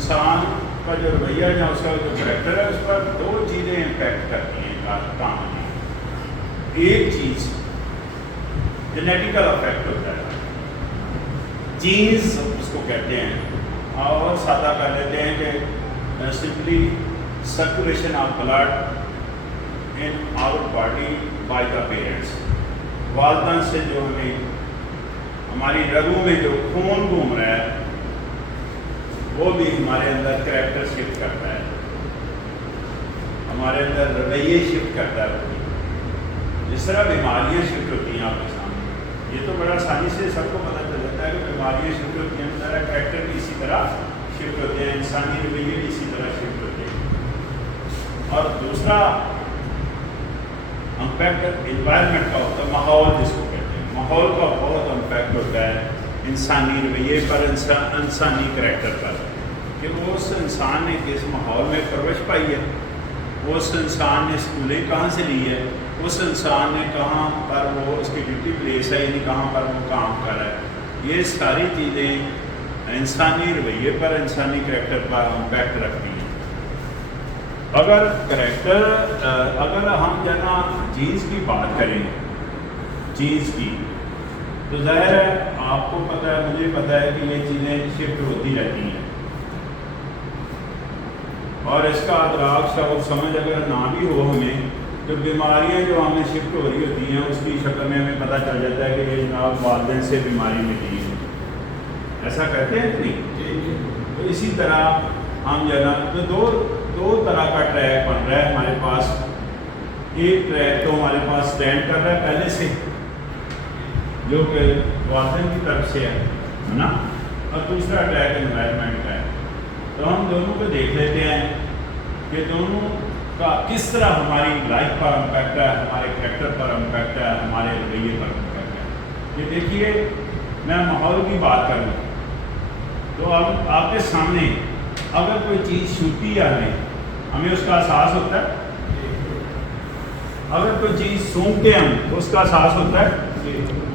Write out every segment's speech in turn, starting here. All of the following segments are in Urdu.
انسان کا جو رویہ یا اس کا جو کریکٹر ہے اس پر دو چیزیں امپیکٹ کرتی ہیں کہانی. ایک چیز جینیٹیکل افیکٹ ہوتا ہے، جینز اس کو کہتے ہیں، اور سادہ کر لیتے ہیں کہ simply circulation of blood in our body by the parents. والدین سے جو ہمیں ہماری رگوں میں جو خون گھوم رہا ہے وہ بھی ہمارے اندر کریکٹر شفٹ کرتا ہے، ہمارے اندر رویے شفٹ کرتا ہے. جس طرح بیماریاں شفٹ ہوتی ہیں آپ کے سامنے، یہ تو بڑا آسانی سے سب کو پتہ چل جاتا ہے کہ بیماریاں شفٹ ہوتی ہیں، ہمارا کریکٹر بھی اسی طرح شفٹ ہوتے ہیں، انسانی رویے بھی اسی طرح شفٹ ہوتے ہیں. اور دوسرا امپیکٹ انوائرمنٹ کا ہوتا ہے، ماحول جس کو کہتے ہیں، ماحول کا بہت امپیکٹ ہوتا ہے انسانی رویے پر، انسانی کریکٹر پر، کہ وہ اس انسان نے کس ماحول میں پرورش پائی ہے، وہ اس انسان نے اسکولیں کہاں سے لی ہے، اس انسان نے کہاں پر وہ اس کی ڈیوٹی پلیس ہے، یعنی کہاں پر وہ کام کر رہا ہے. یہ ساری چیزیں انسانی رویے پر، انسانی کریکٹر پر امپیکٹ رکھتی ہیں. اگر ہم جنا جینس کی بات کریں، جینس کی، تو ظاہر ہے آپ کو پتہ ہے، مجھے پتہ ہے کہ یہ چیزیں شفٹ ہوتی رہتی ہیں، اور اس کا ادراک شعور سمجھ اگر نہ بھی ہو ہمیں، تو بیماریاں جو ہمیں شفٹ ہو رہی ہوتی ہیں اس کی شکل میں ہمیں پتہ چل جاتا ہے کہ یہ جناب والدین سے بیماری ملی ہے. ایسا کہتے ہیں کہ نہیں؟ تو اسی طرح ہم جناب دو طرح کا ٹریک بن رہا ہے ہمارے پاس. ایک ٹریک تو ہمارے پاس اسٹینڈ کر رہا ہے پہلے سے، جو کہ والدین کی طرف سے ہے نا، اور دوسرا ٹریک انوائرمنٹ کا ہے. تو ہم دونوں کو دیکھ لیتے ہیں کہ دونوں کا کس طرح ہماری لائف پر امپیکٹ ہے، ہمارے کریکٹر پر امپیکٹ ہے، ہمارے رویے پر امپیکٹ ہے. یہ دیکھیے، میں ماحول کی بات کروں تو اب آپ کے سامنے اگر کوئی چیز چھوٹی ہے ہمیں اس کا احساس ہوتا ہے. اگر کوئی چیز سونگتے ہیں ہم تو اس کا احساس ہوتا ہے.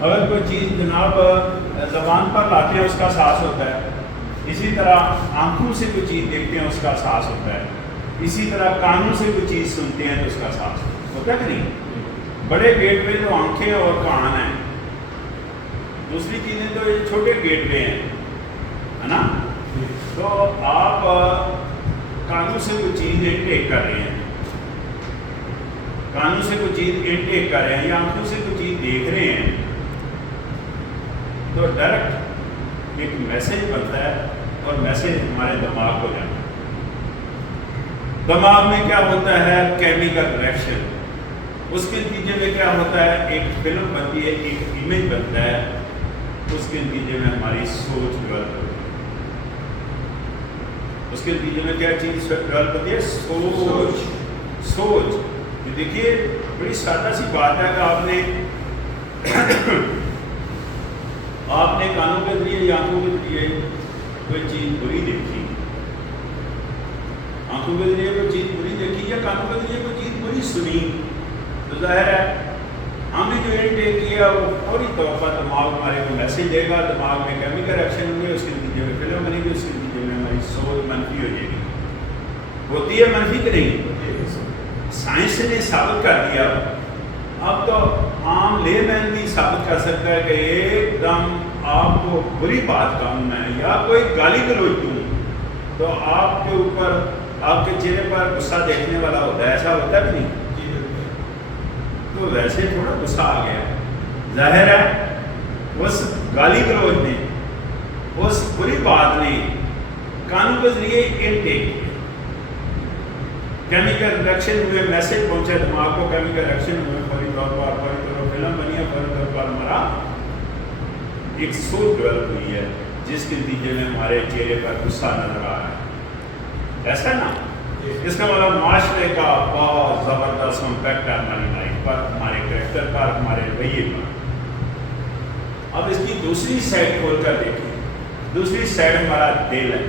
اگر کوئی چیز جناب زبان پر لاتے ہیں اس کا احساس ہوتا ہے. اسی طرح آنکھوں سے کوئی چیز دیکھتے ہیں اس کا احساس ہوتا ہے. اسی طرح کانوں سے کوئی چیز سنتے ہیں تو اس کا احساس ہوتا ہے کہ نہیں؟ بڑے گیٹ وے تو آنکھیں اور کان ہیں، دوسری چیزیں تو یہ چھوٹے گیٹ وے ہیں، ہے نا. تو آپ کانوں سے کوئی چیز انٹیک کر رہے ہیں، کانوں سے کوئی چیز انٹیک کر رہے ہیں، یا آنکھوں سے کوئی چیز دیکھ رہے ہیں، تو ڈائریکٹ ایک میسج بنتا ہے اور میسج ہمارے دماغ کو جاتا ہے. دماغ میں کیا ہوتا ہے؟ Chemical reaction. اس کے نتیجے میں کیا ہوتا ہے؟ ایک فلم بنتی ہے، ایک امیج بنتا ہے، اس کے نتیجے میں ہماری سوچ ڈیولپ ہوتی ہے. اس کے نتیجے میں کیا چیز ڈیولپ ہوتی ہے؟ سوچ. دیکھیے بڑی سادہ سی بات ہے کہ آپ نے کانوں کے ذریعے یا آنکھوں کے ذریعے کوئی چیز بری دیکھی، آنکھوں کے ذریعے کوئی چیز بری دیکھی یا کانوں کے ذریعے کوئی چیز بری سنی، تو ظاہر ہے ہم نے جو انٹیک کیا وہ فوری طور پر دماغ ہمارے کو میسج دے گا، دماغ میں کیمیکل ریئیکشن ہوں گے، اس کے نتیجے میں فلم بنے گی، اس کے نتیجے میں ہماری سوچ منفی ہو جائے گی. ہوتی ہے منفی کہ نہیں؟ سائنس نے ثابت کر دیا. اب تو عام لے مین بھی ثابت کر سکتا ہے کہ ایک دم آپ کو بری بات کہوں میں یا کوئی گالی گلوچ دوں تو آپ کے اوپر، آپ کے چہرے پر غصہ دیکھنے والا ہوتا ہے. ایسا ہوتا ہے کہ نہیں؟ تو ویسے تھوڑا غصہ آ گیا، ظاہر ہے اس گالی گلوچ نے، اس بری بات نے کانوں کے ذریعے انٹیک کیا، کیمیکل ریئیکشن ہوئے، میسج پہنچے دماغ کو، کیمیکل ریئیکشن ہوئے، فوری طور پر فلم بنی ہے، فوری طور پر ہمارا ایک سوچ ڈیولپ ہوئی ہے جس کے نتیجے میں ہمارے چہرے پر غصہ نظر آ رہا ہے. ایسا نا، اس کا مطلب معاشرے کا بہت زبردست امپیکٹ ہے ہماری لائف پر، ہمارے کریکٹر پر، ہمارے رویے پر. اب اس کی دوسری سائڈ کھول کر دیکھیں. دوسری سائڈ ہمارا دل ہے.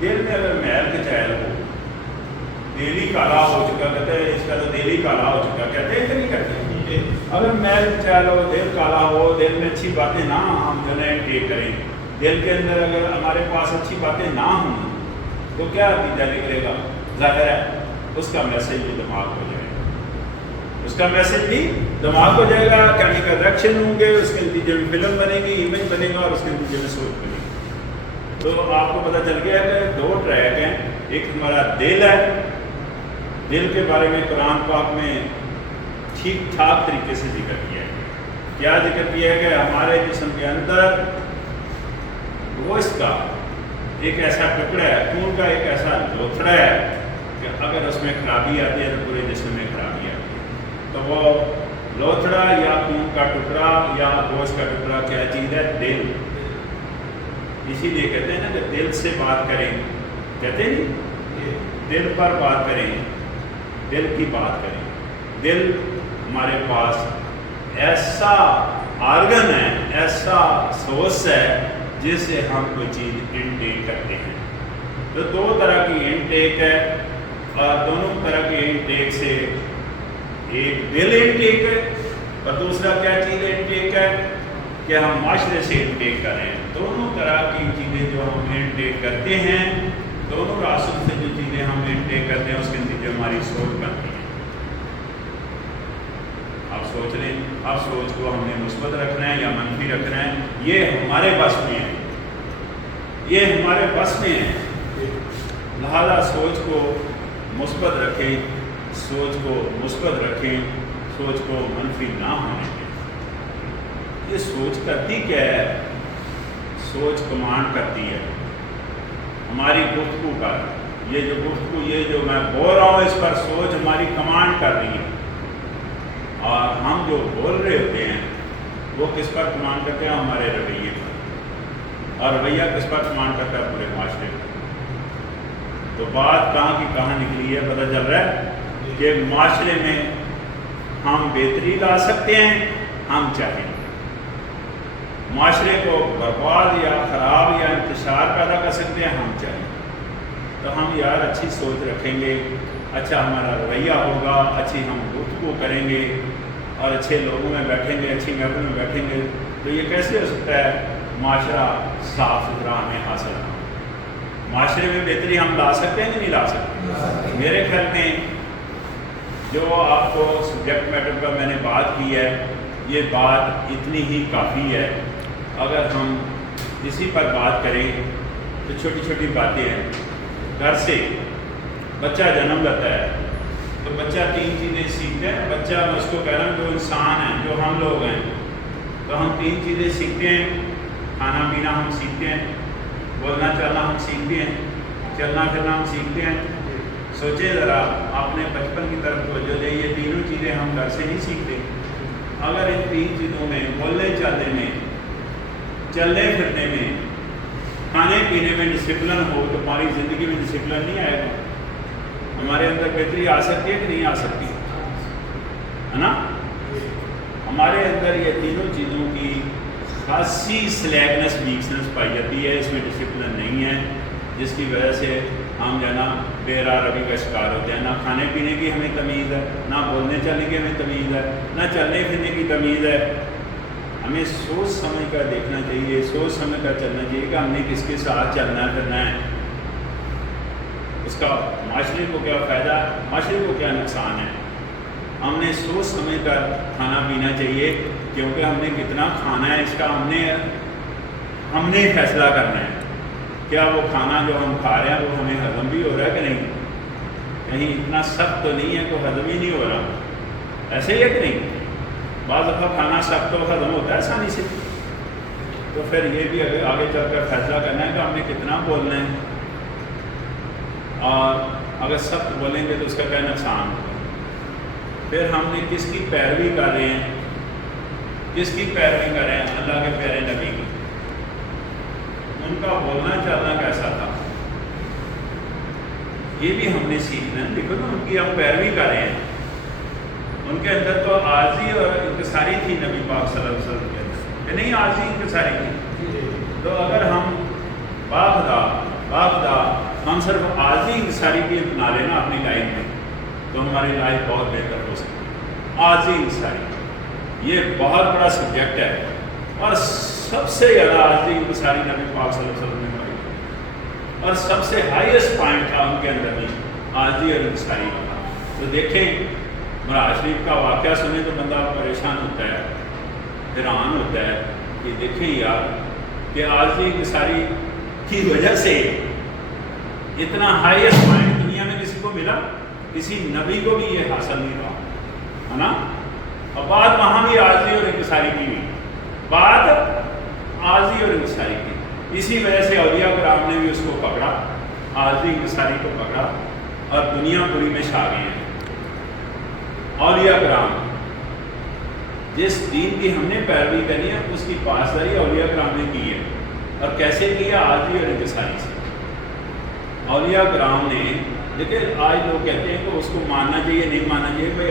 دل میں اگر میل کچیل ہو، دل ہی کالا ہو چکا، کہتے ہیں اس کا تو دل ہی کالا ہو چکا، کہتے ہیں کہ نہیں کہتے ہیں؟ اگر میل چال ہو، دل کالا ہو، دل میں اچھی باتیں نہ ہم جو ہے ٹیک کریں، دل کے اندر اگر ہمارے پاس اچھی باتیں نہ ہوں تو کیا نتیجہ نکلے گا؟ ظاہر ہے اس کا میسج بھی دماغ ہو جائے گا، اس کا میسج بھی دماغ ہو جائے گا، کیمیکل ریئیکشن ہوں گے، اس کے نتیجے میں فلم بنے گی، ایمیج بنے گا، اور اس کے نتیجے میں سوچ بنے گی۔ تو آپ کو پتہ چل گیا کہ دو ٹریک ہیں، ایک ہمارا دل ہے، دل کے بارے میں قرآن پاک میں ٹھیک ٹھاک طریقے سے ذکر کیا ہے۔ کیا ذکر کیا ہے کہ ہمارے جسم کے اندر گوشت کا ایک ایسا ٹکڑا ہے، خون کا ایک ایسا لوتھڑا ہے کہ اگر اس میں خرابی آتی ہے تو پورے جسم میں خرابی آتی ہے۔ تو وہ لوتھڑا یا خون کا ٹکڑا یا گوشت کا ٹکڑا کیا چیز ہے؟ دل۔ اسی لیے کہتے ہیں نا کہ دل سے بات کریں، کہتے ہیں نہیں، دل پر بات کریں، دل کی بات کریں۔ دل ہمارے پاس ایسا آرگن ہے، ایسا سورس ہے جس سے ہم کوئی چیز انٹیک کرتے ہیں۔ تو دو طرح کی انٹیک ہے، اور دونوں طرح کے انٹیک سے ایک دل انٹیک ہے اور دوسرا کیا چیز انٹیک ہے کہ ہم معاشرے سے انٹیک کر رہے ہیں۔ دونوں طرح کی چیزیں جو ہم انٹیک کرتے ہیں، دونوں راستوں سے جو چیزیں ہم انٹیک کرتے ہیں اس کے نتیجے ہماری سوچ بنتی ہے۔ آپ سوچ لیں، آپ سوچ کو ہم نے مثبت رکھنا ہے یا منفی رکھنا ہے، یہ ہمارے بس میں ہے، یہ ہمارے بس میں ہے۔ لہذا سوچ کو مثبت رکھیں، سوچ کو مثبت رکھیں، سوچ کو منفی نہ ہونے دیں۔ یہ سوچ کرتی کیا ہے؟ سوچ کمانڈ کرتی ہے ہماری گفتگو کا، یہ جو گفتگو، یہ جو میں بول رہا ہوں، اس پر سوچ ہماری کمانڈ کر رہی ہے، اور ہم جو بول رہے ہوتے ہیں وہ کس پر کمانڈ کرتے ہیں؟ ہمارے رویے پر، اور رویہ کس پر کمانڈ کرتا ہے؟ پورے معاشرے پر۔ تو بات کہاں کی کہاں نکلی ہے؟ پتہ چل رہا ہے کہ معاشرے میں ہم بہتری لا سکتے ہیں ہم چاہیں، معاشرے کو برباد یا خراب یا انتشار پیدا کر سکتے ہیں ہم چاہیں۔ تو ہم یار اچھی سوچ رکھیں گے، اچھا ہمارا رویہ ہوگا، اچھی ہم گفتگو کریں گے، اور اچھے لوگوں میں بیٹھیں گے، اچھی محفل میں بیٹھیں گے، تو یہ کیسے ہو سکتا ہے معاشرہ صاف ستھرا ہمیں حاصل ہو؟ معاشرے میں بہتری ہم لا سکتے ہیں کہ نہیں لا سکتے؟ میرے خیال میں جو آپ کو سبجیکٹ میٹر پر میں نے بات کی ہے، یہ بات اتنی ہی کافی ہے۔ اگر ہم اسی پر بات کریں تو چھوٹی چھوٹی باتیں ہیں۔ گھر سے بچہ جنم لیتا ہے تو بچہ تین چیزیں سیکھتا ہے۔ بچہ، میں اس کو کہہ رہا ہوں، جو انسان ہیں، جو ہم لوگ ہیں، تو ہم تین چیزیں سیکھتے ہیں۔ کھانا پینا ہم سیکھتے ہیں، بولنا چلنا ہم سیکھتے ہیں، چلنا پھرنا ہم سیکھتے ہیں۔ سوچیں ذرا، اپنے بچپن کی طرف توجہ دیں، یہ تینوں چیزیں ہم گھر سے نہیں سیکھتے۔ اگر ان تین چیزوں میں، بولنے چلنے میں، چلنے پھرنے میں، کھانے پینے میں ڈسپلن ہو تو ہماری زندگی میں ڈسپلن نہیں آئے گا۔ ہمارے اندر بہتری آ سکتی ہے کہ نہیں آ سکتی؟ ہے نا؟ ہمارے اندر یہ تینوں چیزوں کی خاصی سلیکنس، ویکنس پائی جاتی ہے، اس میں ڈسپلن نہیں ہے، جس کی وجہ سے ہم جو ہے نا بے راہ روی کا شکار ہوتے ہیں۔ نہ کھانے پینے کی ہمیں تمیز ہے، نہ بولنے چلنے کی ہمیں تمیز ہے، نہ چلنے پھرنے کی تمیز ہے۔ ہمیں سوچ سمجھ کر دیکھنا چاہیے، سوچ سمجھ کر چلنا چاہیے کہ ہم نے کس کے ساتھ چلنا پھرنا ہے، اس کا معاشرے کو کیا فائدہ ہے، معاشرے کو کیا نقصان ہے۔ ہم نے سوچ سمجھ کر کھانا پینا چاہیے، کیونکہ ہم نے کتنا کھانا ہے اس کا ہم نے فیصلہ کرنا ہے۔ کیا وہ کھانا جو ہم کھا رہے ہیں وہ ہمیں ہضم بھی ہو رہا ہے کہ نہیں؟ کہیں اتنا سخت تو نہیں ہے کہ ہضم ہی نہیں ہو رہا، ایسے ہی ہے کہ نہیں؟ بعض دفعہ کھانا سخت تو ہضم ہوتا ہے آسانی سے، تو پھر یہ بھی آگے چل کر فیصلہ کرنا ہے کہ ہم نے کتنا بولنا ہے، اور اگر سخت بولیں گے تو اس کا کیا نقصان ہوگا۔ پھر ہم نے کس کی پیروی کر رہے ہیں، کس کی پیروی کر رہے ہیں؟ اللہ کے پیارے نبی کی۔ ان کا بولنا چلنا کیسا تھا، یہ بھی ہم نے سیکھنا ہے۔ دیکھو نا، ان کی ہم پیروی کر رہے ہیں، ان کے اندر تو عاجزی اور انکساری تھی نبی پاک صلی اللہ علیہ وسلم کے اندر، کہ نہیں عاجزی انکساری تھی؟ تو اگر ہم باخدا ہم صرف عاجزی انکساری کی اپنا لینا اپنی لائف میں، تو ہماری لائف بہت بہتر ہو سکتی ہے۔ عاجزی انکساری، یہ بہت بڑا سبجیکٹ ہے، اور سب سے زیادہ عاجزی انکساری نبی پاک صلی اللہ علیہ وسلم نے پائی، اور سب سے ہائیسٹ پوائنٹ تھا ان کے اندر بھی عاجزی اور انکساری کا۔ تو دیکھیں معراج شریف کا واقعہ سنیں تو بندہ پریشان ہوتا ہے، حیران ہوتا ہے کہ دیکھیں یار کہ عاجزی انکساری کی وجہ سے اتنا ہائیسٹ پوائنٹ دنیا میں کسی کو ملا، کسی نبی کو بھی یہ حاصل نہیں رہا ہے نا۔ اور بات وہاں بھی عاجزی اور انکساری کی ہوئی، بات عاجزی اور انکساری کی، اسی وجہ سے اولیاء کرام نے بھی اس کو پکڑا، عاجزی انکساری کو پکڑا، اور دنیا پوری میں چھا گئے ہیں۔ اولیاء کرام جس دین کی ہم نے پیروی کرنی ہے اس کی پاسداری اولیاء کرام نے کی ہے، اور کیسے کیا؟ عاجزی اور انکساری سے۔ اولیاء کرام نے، لیکن آج لوگ کہتے ہیں کہ اس کو ماننا چاہیے نہیں ماننا چاہیے، بھائی